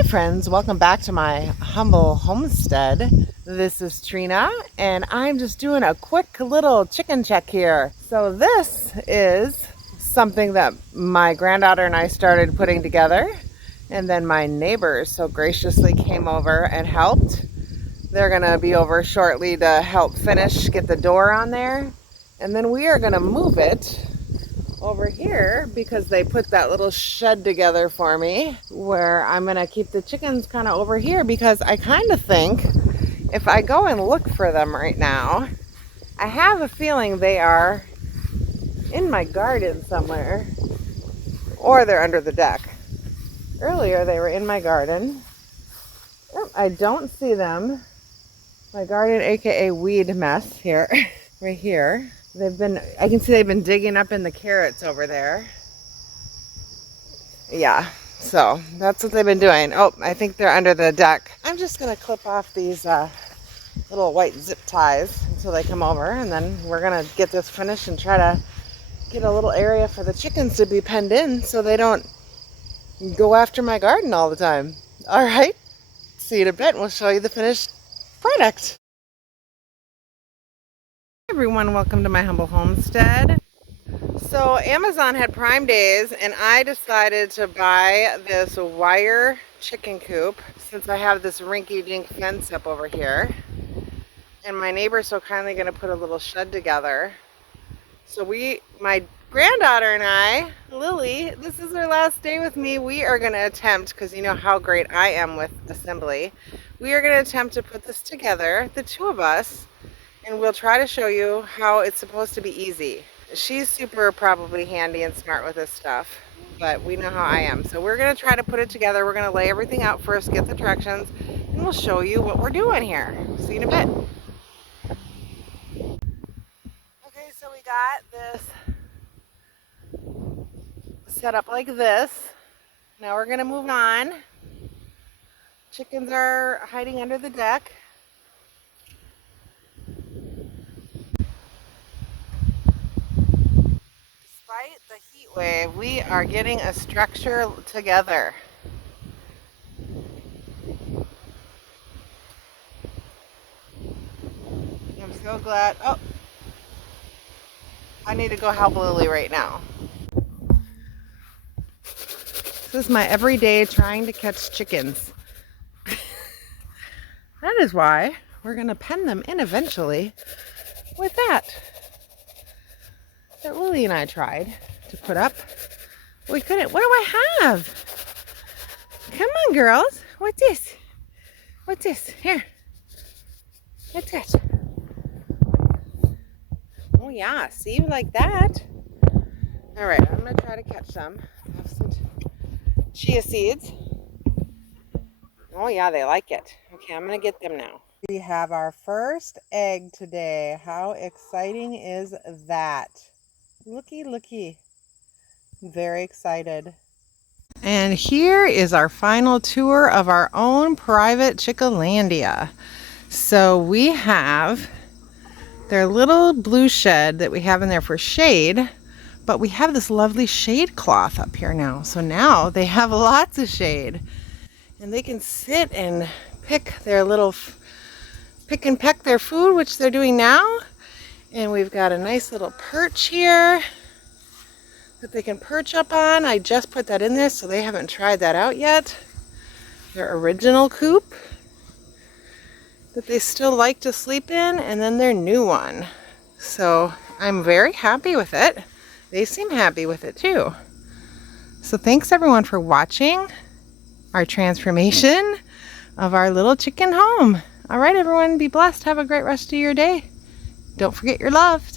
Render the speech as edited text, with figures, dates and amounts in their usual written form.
Hi friends, welcome back to my humble homestead. This is Trina and I'm just doing a quick little chicken check here. So this is something that my granddaughter and I started putting together, and then my neighbors so graciously came over and helped. They're gonna be over shortly to help finish, get the door on there, and then we are gonna move it over here because they put that little shed together for me where I'm gonna keep the chickens kind of over here, because I kind of think if I go and look for them right now, I have a feeling they are in my garden somewhere, or they're under the deck. Earlier they were in my garden. Oh, I don't see them. My garden, aka weed mess here, right here. I can see they've been digging up in the carrots over there. Yeah, so that's what they've been doing. Oh, I think they're under the deck. I'm just gonna clip off these little white zip ties until they come over, and then we're gonna get this finished and try to get a little area for the chickens to be penned in so they don't go after my garden all the time. All right, see you in a bit and we'll show you the finished product. Hey everyone, welcome to my humble homestead. So Amazon had Prime Days and I decided to buy this wire chicken coop since I have this rinky-dink fence up over here. And my neighbor's so kindly going to put a little shed together. So my granddaughter and I, Lily, this is her last day with me. We are going to attempt, because you know how great I am with assembly, we are going to attempt to put this together, the two of us, and we'll try to show you how it's supposed to be easy. She's super probably handy and smart with this stuff, but we know how I am. So we're going to try to put it together. We're going to lay everything out first, get the directions, and we'll show you what we're doing here. See you in a bit. Okay, so we got this set up like this. Now we're going to move on. Chickens are hiding under the deck. Despite the heat wave, we are getting a structure together. I'm so glad. Oh, I need to go help Lily right now. This is my everyday trying to catch chickens. That is why we're going to pen them in eventually with that Lily and I tried to put up. We couldn't. What do I have? Come on, girls. What's this? What's this? Here. What's that? Oh, yeah. See, like that. All right. I'm going to try to catch some. I have some chia seeds. Oh, yeah. They like it. Okay. I'm going to get them now. We have our first egg today. How exciting is that? Looky, looky. Very excited. And here is our final tour of our own private Chickenlandia. So we have their little blue shed that we have in there for shade, but we have this lovely shade cloth up here now. So now they have lots of shade and they can sit and pick and peck their food, which they're doing now. And we've got a nice little perch here that they can perch up on. I just put that in there, so they haven't tried that out yet. Their original coop that they still like to sleep in, and then their new one. So I'm very happy with it. They seem happy with it too. So thanks everyone for watching our transformation of our little chicken home. All right, everyone, be blessed. Have a great rest of your day. Don't forget you're loved.